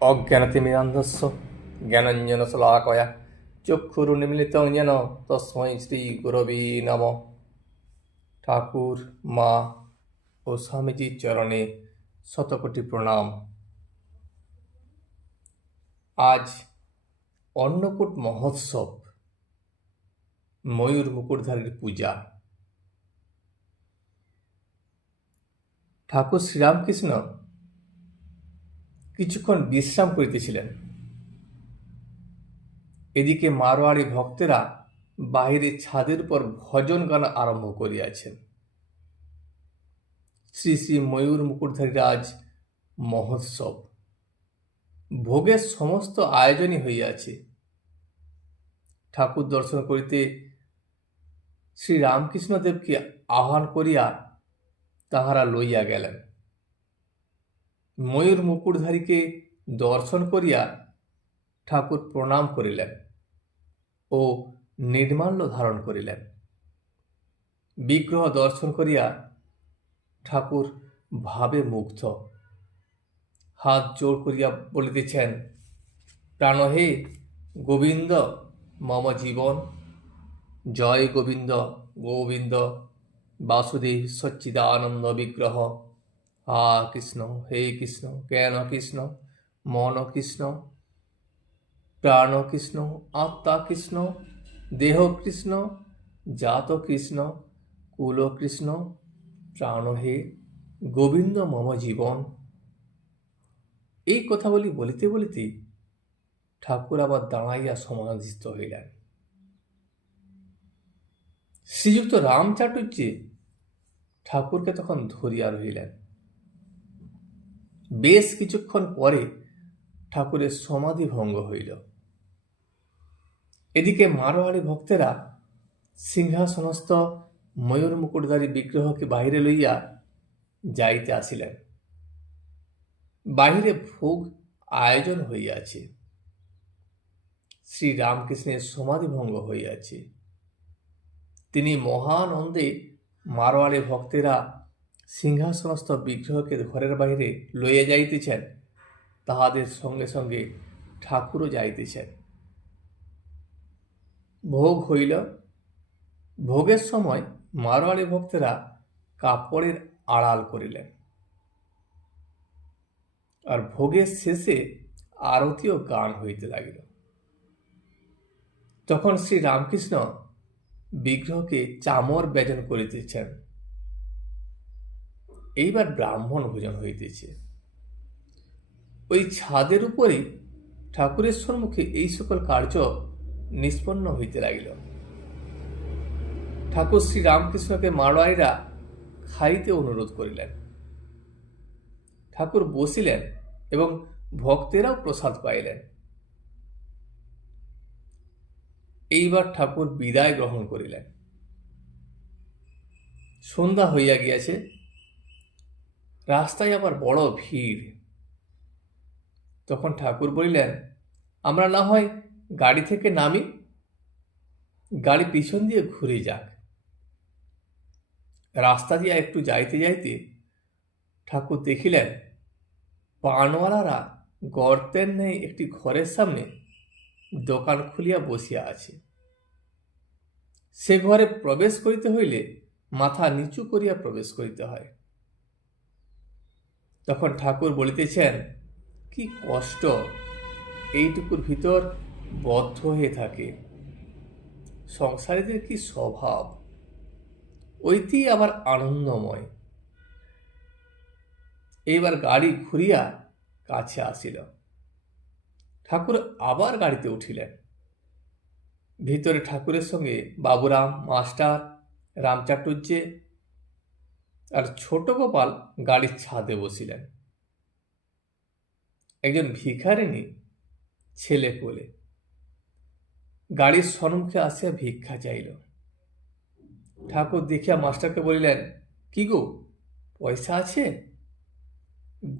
অজ্ঞানতিমিরান্ধস্য জ্ঞানাঞ্জনশলাকয়া চক্ষুরুন্মিলিतं येन তস্मै শ্রীগুরবে নমঃ। ঠাকুর, মা ও স্বামীজির চরণে শতকোটি প্রণাম। আজ অন্নকূট মহোৎসব, ময়ূর মুকুটধারীর পূজা। ঠাকুর শ্রীরামকৃষ্ণ কিছুক্ষণ বিশ্রাম করিতেছিলেন। এদিকে মারোয়াড়ি ভক্তেরা বাহিরে ছাদের উপর ভজন গান আরম্ভ করিয়াছেন। শ্রী শ্রী ময়ূর মুকুটধারীর আজ মহোৎসব। ভোগের সমস্ত আয়োজনই হইয়াছে। ঠাকুর দর্শন করিতে শ্রীরামকৃষ্ণদেবকে আহ্বান করিয়া তাহারা লইয়া গেলেন। ময়ূর মুকুটধারীকে দর্শন করিয়া ঠাকুর প্রণাম করিলেন ও নির্মাল্য ধারণ করিলেন। বিগ্রহ দর্শন করিয়া ঠাকুর ভাবে মুগ্ধ। হাত জোড় করিয়া বলিতেছেন, প্রাণহে গোবিন্দ মম জীবন, জয় গোবিন্দ গোবিন্দ বাসুদেব সচ্চিদানন্দ বিগ্রহ। হা কৃষ্ণ, হে কৃষ্ণ, জ্ঞান কৃষ্ণ, মন কৃষ্ণ, প্রাণ কৃষ্ণ, আত্মা কৃষ্ণ, দেহ কৃষ্ণ, জাত কৃষ্ণ, কুল কৃষ্ণ, প্রাণ হে গোবিন্দ মম জীবন। এই কথাগুলি বলিতে বলিতে ঠাকুর আবার দাঁড়াইয়া সমাধিস্থ হইলেন। শ্রীযুক্ত রামচাটুর্যে ঠাকুরকে তখন ধরিয়া রহিলেন। বেশ কিছুক্ষণ পরে ঠাকুরের সমাধি ভঙ্গ হইল। এদিকে মারোয়াড়ি ভক্তেরা সিংহাসনস্থ ময়ূর মুকুটধারী বিগ্রহকে বাহিরে লইয়া যাইতে আসিলেন। বাহিরে ভোগ আয়োজন হইয়াছে। শ্রীরামকৃষ্ণের সমাধি ভঙ্গ হইয়াছে। তিনি মহানন্দে মারোয়াড়ি ভক্তেরা সিংহাসনস্থ বিগ্রহকে ঘরের বাহিরে লইয়া যাইতেছেন, তাহাদের সঙ্গে সঙ্গে ঠাকুরও যাইতেছেন। ভোগ হইল। ভোগের সময় মারোয়াড়ি ভক্তেরা কাপড়ের আড়াল করিলেন, আর ভোগের শেষে আরতি ও গান হইতে লাগিল। তখন শ্রী রামকৃষ্ণ বিগ্রহকে চামর ব্যজন করিতেছেন। এইবার ব্রাহ্মণ ভোজন হইতেছে। ওই ছাদের উপরে ঠাকুরের সম্মুখে এই সকল কার্য নিষ্পন্ন হইতে লাগিল। ঠাকুর শ্রী রামকৃষ্ণকে মারোয়াড়িরা খাইতে অনুরোধ করিলেন। ঠাকুর বসিলেন এবং ভক্তেরাও প্রসাদ পাইলেন। এইবার ঠাকুর বিদায় গ্রহণ করিলেন। সন্ধ্যা হইয়া গিয়াছে। রাস্তায় আবার বড় ভিড়। তখন ঠাকুর বলিলেন, আমরা না হয় গাড়ি থেকে নামি, গাড়ি পিছন দিয়ে ঘুরে যাক। রাস্তা দিয়া একটু যাইতে যাইতে ঠাকুর দেখিলেন পানওয়ালারা গর্তের ন্যায় একটি ঘরের সামনে দোকান খুলিয়া বসিয়া আছে। সে ঘরে প্রবেশ করিতে হইলে মাথা নিচু করিয়া প্রবেশ করিতে হয়। তখন ঠাকুর বলিতেছেন, কি কষ্ট এইটুকুর ভিতর বদ্ধ হয়ে থাকে। সংসারীদের কি স্বভাব, ওইটি আবার আনন্দময়। এইবার গাড়ি ঘুরিয়া কাছে আসিল। ঠাকুর আবার গাড়িতে উঠিলেন। ভিতরে ঠাকুরের সঙ্গে বাবুরাম, মাস্টার, রামচাটুর্যে আর ছোট গোপাল গাড়ির ছাদে বসিলেন। একজন ভিখারিনী ছেলে কোলে গাড়ির সম্মুখে আসিয়া ভিক্ষা চাইল। ঠাকুর দেখিয়া মাস্টারকে বলিলেন, কি গো, পয়সা আছে?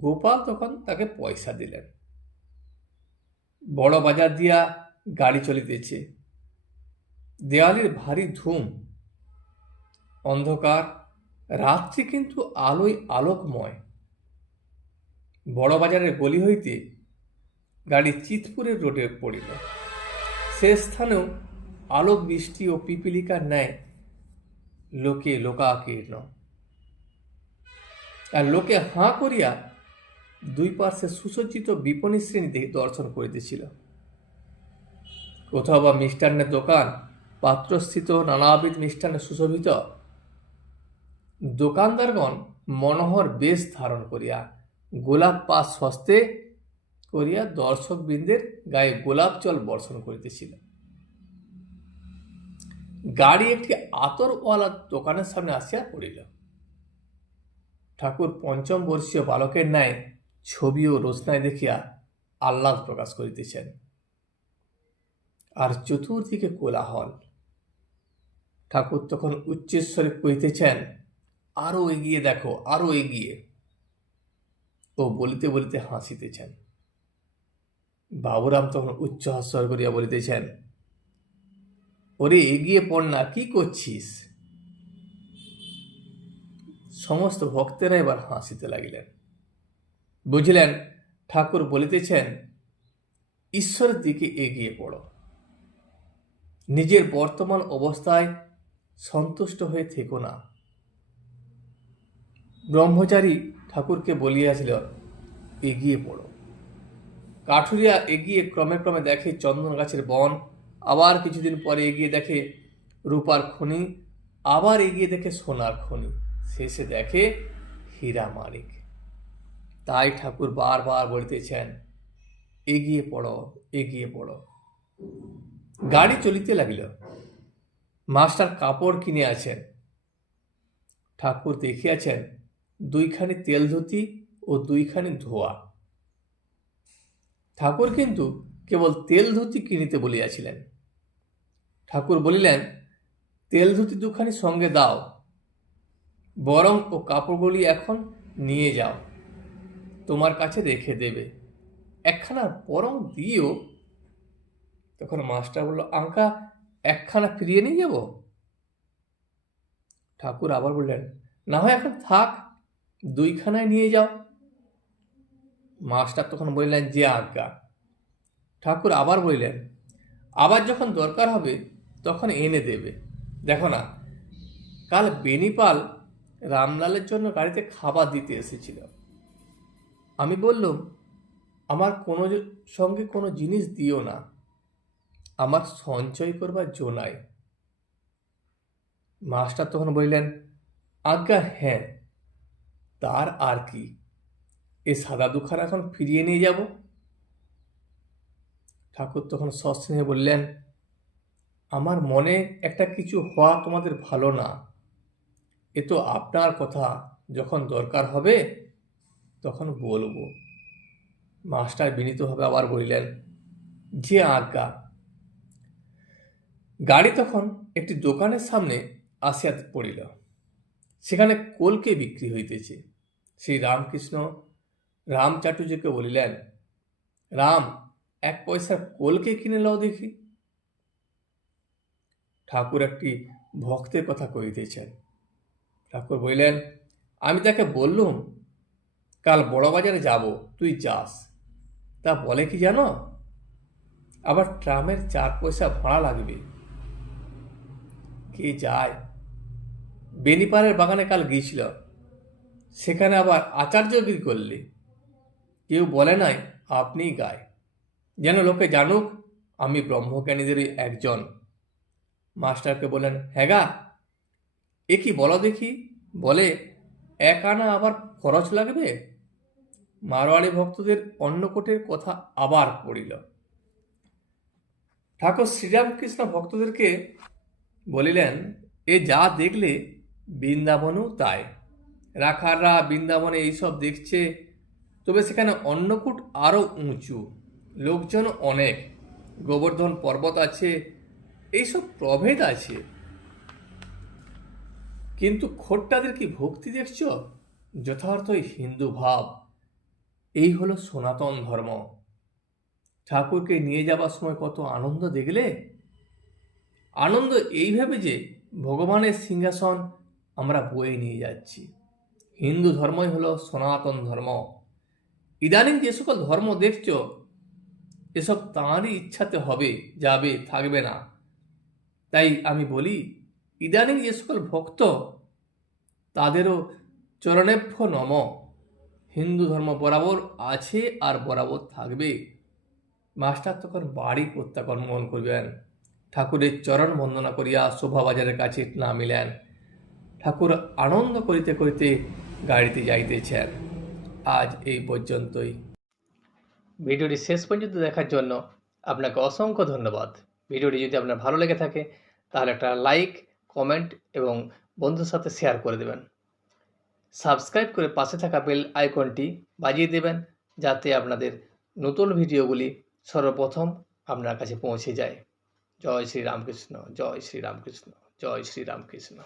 গোপাল তখন তাকে পয়সা দিলেন। বড় বাজার দিয়া গাড়ি চলিতেছে। দেওয়ালের ভারী ধুম, অন্ধকার। রাত্রি কিন্তু আলোয় আলোকময়। বড় বাজারের গলি হইতে গাড়ি চিতপুরের রোডে পড়িল। সে স্থানেও আলোক বৃষ্টি ও পিপিলিকার ন্যায় লোকে লোকাকীর্ণ, আর লোকে হাঁ করিয়া দুই পার্শ্বে সুসজ্জিত বিপণী শ্রেণী দর্শন করিতেছিল। কোথাও বা মিষ্টান্নের দোকান, পাত্রস্থিত নানাবিধ মিষ্টান্নে সুশোভিত দোকানদারগণ মনোহর বেশ ধারণ করিয়া গোলাপ পাশ হস্তে করিয়া দর্শকবৃন্দের গায়ে গোলাপ জল বর্ষণ করিতেছিল। গাড়ি একটি আতরওয়ালা দোকানের সামনে আসিয়া পড়িল। ঠাকুর পঞ্চম বর্ষীয় বালকের ন্যায় ছবি ও রচনায় দেখিয়া আহ্লাদ প্রকাশ করিতেছেন, আর চতুর্দিকে কোলাহল। ঠাকুর তখন উচ্চস্বরে কহিতেছেন, আরো এগিয়ে দেখো, আরো এগিয়ে। ও বলিতে বলিতে হাসিতেছেন। বাবুরাম তখন উচ্চ হাস্য করিয়া বলিতেছেন, ওরে এগিয়ে পড় না, কি করছিস? সমস্ত ভক্তেরা এবার হাসিতে লাগিলেন। বুঝলেন ঠাকুর বলিতেছেন, ঈশ্বরের দিকে এগিয়ে পড়ো, নিজের বর্তমান অবস্থায় সন্তুষ্ট হয়ে থেকো না। ব্রহ্মচারী ঠাকুরকে বলিয়াছিল, এগিয়ে পড়ো। কাঠুরিয়া এগিয়ে ক্রমে ক্রমে দেখে চন্দন গাছের বন, আবার কিছুদিন পরে এগিয়ে দেখে রূপার খনি, আবার এগিয়ে দেখে সোনার খনি, শেষে দেখে হীরা মানিক। তাই ঠাকুর বারবার বলিতেছেন, এগিয়ে পড়ো, এগিয়ে পড়ো। গাড়ি চলিতে লাগিল। মাস্টার কাপড় কিনে আছেন। ঠাকুর দেখিয়াছেন দুইখানি তেল ধুতি ও দুইখানি ধোয়া। ঠাকুর কিন্তু কেবল তেল ধুতি কিনিতে বলিয়াছিলেন। ঠাকুর বলিলেন, তেল ধুতি দুখানি সঙ্গে দাও, বরং ও কাপড়গুলি এখন নিয়ে যাও, তোমার কাছে রেখে দেবে, একখানা বরং দিও। তখন মাস্টার বলল, আঙ্কা একখানা ফিরিয়ে নিয়ে যাব? ঠাকুর আবার বললেন, না হয় এখন থাক, দুইখানায় নিয়ে যাও। মাস্টার তখন বললেন, যে আজ্ঞা। ঠাকুর আবার বললেন, আবার যখন দরকার হবে তখন এনে দেবে। দেখো না, কাল বেনিপাল রামলালের জন্য গাড়িতে খাবার দিতে এসেছিল। আমি বললাম, আমার কোনো সঙ্গে কোনো জিনিস দিও না, আমার সঞ্চয় করবার জো নাই। মাস্টার তখন বললেন, আজ্ঞা হ্যাঁ, তার আর কি, এ সাদা দুখানা এখন ফিরিয়ে নিয়ে যাব। ঠাকুর তখন সস্নেহে বললেন, আমার মনে একটা কিছু হওয়া তোমাদের ভালো না, এ তো আপনার কথা, যখন দরকার হবে তখন বলবো। মাস্টার বিনীতভাবে আবার বললেন, যে আজ্ঞা। গাড়ি তখন একটি দোকানের সামনে আসিয়া পড়িল। সেখানে কলকে বিক্রি হইতেছে। সেই রামকৃষ্ণ রাম চাটুর্যকে বলিলেন, রাম, এক পয়সার কলকে কিনে লও দেখি। ঠাকুর একটি ভক্তের কথা কহিতেছেন। ঠাকুর বললেন, আমি তাকে বললুম, কাল বড় বাজারে যাব, তুই যাস। তা বলে কি জানো, আবার ট্রামের 4 পয়সা ভাড়া লাগবে। কে যায়? বেনিপালের বাগানে কাল গিয়েছিল, সেখানে আবার আচার্যগিরি করলে। কেউ বলে নাই আপনিই গায়, যেন লোকে জানুক আমি ব্রহ্মজ্ঞানীদেরই একজন। মাস্টারকে বললেন, হ্যাঁ গা, এ কি বলো দেখি? বলে, 1 আনা আবার খরচ লাগবে। মারোয়াড়ি ভক্তদের অন্নকূটের কথা আবার পড়িল। ঠাকুর শ্রীরামকৃষ্ণ ভক্তদেরকে বলিলেন, এ যা দেখলে বৃন্দাবনেও তাই। রাখাররা বৃন্দাবনে এইসব দেখছে, তবে সেখানে অন্নকূট আরও উঁচু, লোকজন অনেক, গোবর্ধন পর্বত আছে, এইসব প্রভেদ আছে। কিন্তু খোট্টাদের কি ভক্তি দেখছ? যথার্থই হিন্দু ভাব। এই হলো সনাতন ধর্ম। ঠাকুরকে নিয়ে যাবার সময় কত আনন্দ দেখলে। আনন্দ এইভাবে যে ভগবানের সিংহাসন আমরা বয়ে নিয়ে যাচ্ছি। হিন্দু ধর্মই হলো সনাতন ধর্ম। ইদানিং যে সকল ধর্ম দেখছ, এসব তাঁরই ইচ্ছাতে হবে, যাবে, থাকবে না। তাই আমি বলি, ইদানিং যে সকল ভক্ত, তাদেরও চরণেভ্য নম। হিন্দু ধর্ম বরাবর আছে আর বরাবর থাকবে। মাস্টার তখন বাড়ি প্রত্যাগমন করবেন। ঠাকুরের চরণ বন্দনা করিয়া শোভাবাজারের কাছে নামিলেন। ঠাকুর আনন্দ করিতে করিতে গাড়িতে যাইতেছেন। আজ এই পর্যন্তই। ভিডিওটি শেষ পর্যন্ত দেখার জন্য আপনাকে অসংখ্য ধন্যবাদ। ভিডিওটি যদি আপনার ভালো লেগে থাকে তাহলে একটা লাইক, কমেন্ট এবং বন্ধুর সাথে শেয়ার করে দেবেন। সাবস্ক্রাইব করে পাশে থাকা বেল আইকনটি বাজিয়ে দেবেন, যাতে আপনাদের নতুন ভিডিওগুলি সর্বপ্রথম আপনার কাছে পৌঁছে যায়। জয় শ্রী রামকৃষ্ণ, জয় শ্রী রামকৃষ্ণ, জয় শ্রী রামকৃষ্ণ।